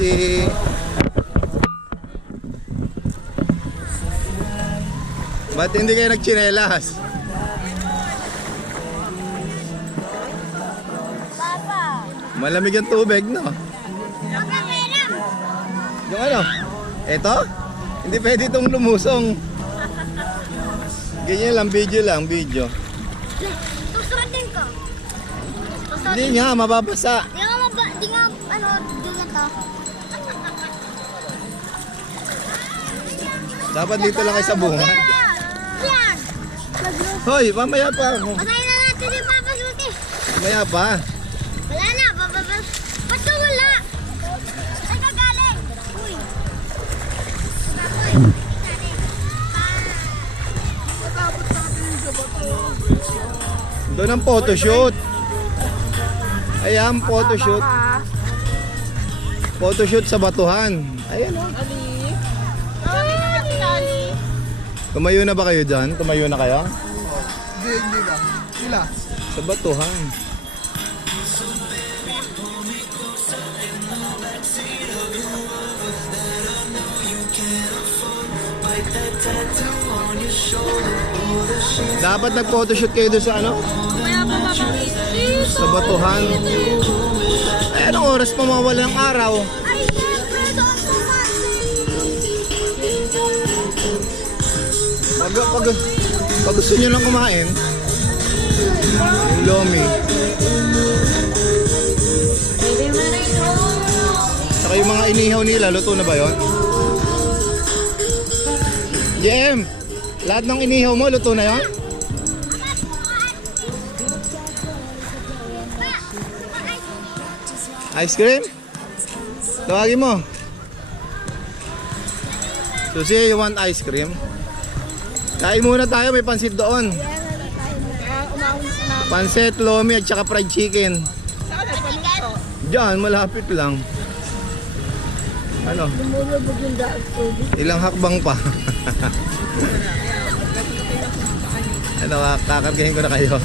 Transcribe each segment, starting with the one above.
Easy. Ba't hindi kayo nagtsinelas? Papa. Malamig ang tubig, no? Yung ano? Eto? Hindi pwede itong lumusong. Ganyan lang, video. Tusurutin ko. Hindi nga, mababasa. Di nga, ganyan to. Dapat dito lang kayo sa bunga. Yan. Hoy, mamaya pa. Patayin na natin yung Papa Suti. Mamaya pa. Wala na, bababas. Ba't ka wala? Saan ka galing? Uy. Doon ang photoshoot. Ayan, photoshoot. Photoshoot sa batuhan. Ayan o. Tumayo na ba kayo dyan? Tumayo na kayo? Hindi ba? Sila. Sa batuhan. Dapat nag-photoshoot kayo doon sa ano? Sa batuhan. Eh, anong oras pa mawala ng araw? Ay, syempre, doon po Pag gusto nyo lang kumain, yung lomi. Saka yung mga inihaw nila, luto na ba yun? JM, lahat ng inihaw mo, luto na yun? Ice cream? Tawagin mo. Susi, you want ice cream? Kain muna tayo, may pansit doon. Pansit, lomi at saka fried chicken. Diyan, malapit lang. Ano? Ilang hakbang pa. Ano, kakargahin ko na kayo.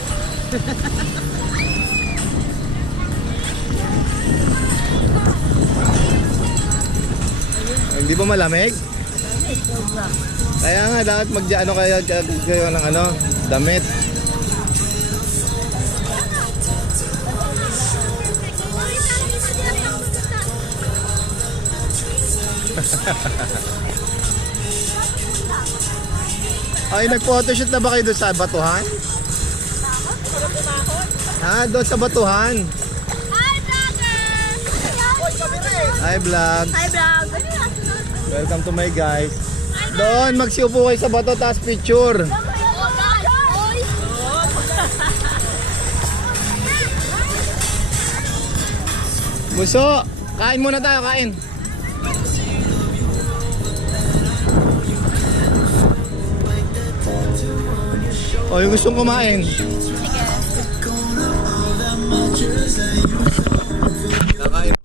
Hindi ba malamig? Kaya nga dapat mag-ano kayo ng ano, damit. Ay, nag-photoshoot na ba kayo doon sa batuhan? Ha, doon sa batuhan. Hi, vlogger! Hi, vlog. Hi, vlog! Welcome to my guys. Doon, magsiupo kayo sa bato, taas picture. Muso, kain muna tayo, kain. O, yung gustong kumain. Sige.